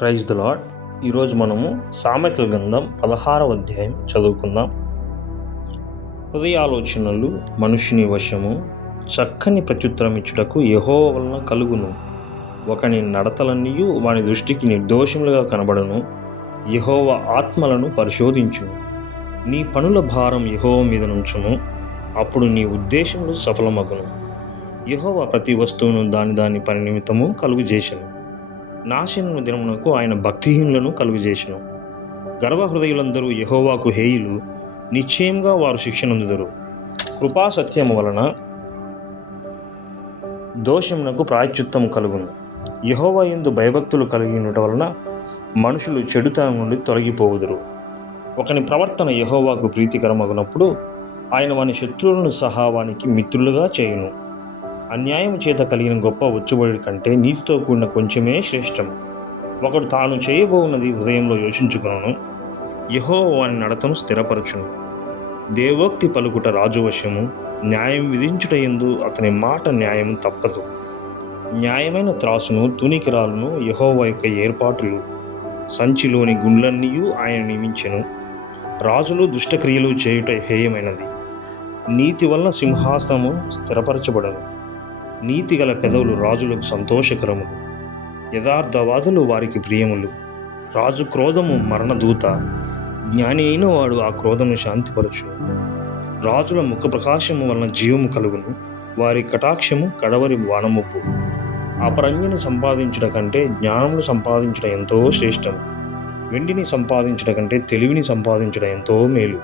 Praise the lord. ఈరోజు మనము సామెతల గ్రంథం 16వ అధ్యాయం చదువుకుందాం. హృదయాలోచనలు మనుష్యుని వశము, చక్కని ప్రత్యుత్తరం ఇచ్చుటకు యెహోవా వలన కలుగును. ఒకని నడతలన్నీయు వాని దృష్టికి నిర్దోషములుగా కనబడును. యెహోవా ఆత్మలను పరిశోధించును. నీ పనుల భారం యెహోవా మీద నుంచును, అప్పుడు నీ ఉద్దేశములు సఫలమగును. యెహోవా ప్రతి వస్తువును దాని పని నిమిత్తము కలుగజేసెను. నాశనము దినమునకు ఆయన భక్తిహీనులను కలుగజేసెను. గర్వహృదయులందరూ యెహోవాకు హేయులు, నిశ్చయంగా వారు శిక్షనొందుదురు. కృపా సత్యము వలన దోషమునకు ప్రాయశ్చిత్తము కలుగును. యెహోవా యందు భయభక్తులు కలిగినట వలన మనుషులు చెడుతనం నుండి తొలగిపోవుదురు. ఒకని ప్రవర్తన యెహోవాకు ప్రీతికరమగునప్పుడు ఆయన వాని శత్రువులను సహా వానికి మిత్రులుగా చేయును. అన్యాయము చేత కలిగిన గొప్ప వచ్చుబడి కంటే నీతితో కూడిన కొంచెమే శ్రేష్టం. ఒకడు తాను చేయబోవున్నది హృదయంలో యోచించుకొనును, యెహోవా వాని నడతను స్థిరపరచును. దేవోక్తి పలుకుట రాజు వశము, న్యాయం విధించుట యందు అతని మాట న్యాయము తప్పదు. న్యాయమైన త్రాసును తునికిరాలను యెహోవా యొక్క ఏర్పాటులు. సంచిలోని గుండ్లన్నీయు ఆయన నియమించెను. రాజులు దుష్టక్రియలు చేయుట హేయమైనది. నీతి వలన సింహాసనము స్థిరపరచబడను. నీతిగల పెదవులు రాజులకు సంతోషకరములు, యథార్థవాదులు వారికి ప్రియములు. రాజు క్రోధము మరణదూత, జ్ఞాని అయిన వాడు ఆ క్రోధమును శాంతిపరచును. రాజుల ముఖ ప్రకాశము వలన జీవము కలుగును, వారి కటాక్షము కడవరి వానముప్పు. అపరంజిని సంపాదించుట కంటే జ్ఞానమును సంపాదించుట ఎంతో శ్రేష్టం. వెండిని సంపాదించుట కంటే తెలివిని సంపాదించుట ఎంతో మేలు.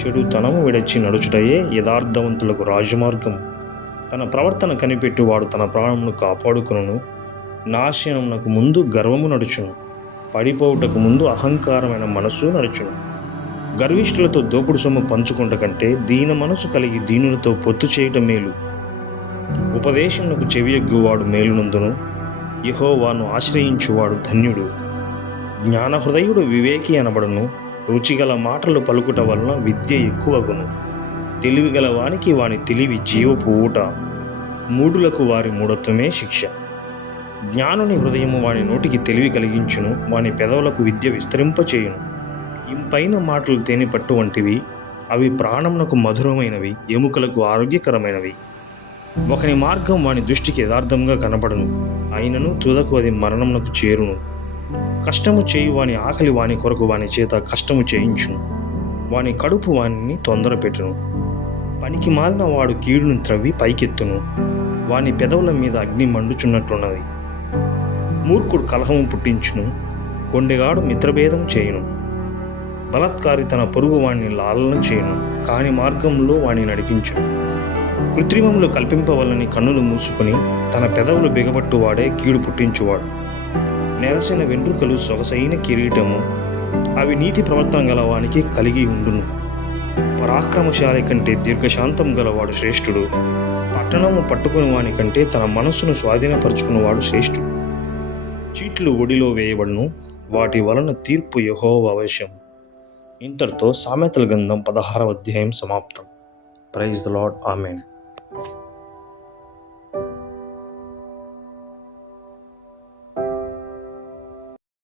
చెడుతనము విడచి నడుచుటయే యథార్థవంతులకు రాజమార్గం. తన ప్రవర్తన కనిపెట్టి వాడు తన ప్రాణమును కాపాడుకొనును. నాశనమునకు ముందు గర్వము నడుచును, పడిపోవుటకు ముందు అహంకారమైన మనస్సు నడుచును. గర్విష్ఠులతో దోపుడు సొమ్ము పంచుకుంట కంటే దీన మనసు కలిగి దీనులతో పొత్తు చేయటం మేలు. ఉపదేశమునకు చెవియొగ్గువాడు మేలునందును, యెహోవాను ఆశ్రయించువాడు ధన్యుడు. జ్ఞానహృదయుడు వివేకి అనబడును. రుచిగల మాటలు పలుకుట వలన విద్య ఎక్కువగును. తెలివిగల వానికి వాని తెలివి జీవపు ఊట, మూఢులకు వారి మూఢత్వమే శిక్ష. జ్ఞానుని హృదయము వాని నోటికి తెలివి కలిగించును, వాని పెదవులకు విద్య విస్తరింపచేయును. ఇంపైన మాటలు తేనె పట్టు వంటివి, అవి ప్రాణమునకు మధురమైనవి, ఎముకలకు ఆరోగ్యకరమైనవి. ఒకని మార్గం వాని దృష్టికి యథార్థంగా కనబడును, అయినను తుదకు అది మరణమునకు చేరును. కష్టము చేయు వాని ఆకలి వాని కొరకు వాని చేత కష్టము చేయించును, వాని కడుపు వానిని తొందర పెట్టును. పనికి మాలిన వాడు కీడును త్రవ్వి పైకెత్తును, వాని పెదవుల మీద అగ్ని మండుచున్నట్లున్నది. మూర్ఖుడు కలహము పుట్టించును, కొండెగాడు మిత్రభేదం చేయును. బలాత్కారి తన పొరుగు వాణ్ణి లాలన చేయును, కాని మార్గంలో వాణ్ణి నడిపించును. కృత్రిమములు కల్పింపవలని కన్నులు మూసుకొని తన పెదవులు బిగబట్టు వాడే కీడు పుట్టించువాడు. నెరసిన వెంట్రుకలు సొగసైన కిరీటము, అవి నీతి ప్రవర్తన గల వానికి కలిగి ఉండును. పరాక్రమశాలి కంటే దీర్ఘశాంతం గలవాడు శ్రేష్ఠుడు. పట్టణము పట్టుకుని వాని కంటే తన మనస్సును స్వాధీనపరుచుకున్నవాడు శ్రేష్ఠుడు. చీట్లు ఒడిలో వేయబడును, వాటి వలన తీర్పు యెహోవా వశం. ఇంతటితో సామెతల గ్రంథం 16వ అధ్యాయం సమాప్తం. Praise the Lord. ఆమేన్.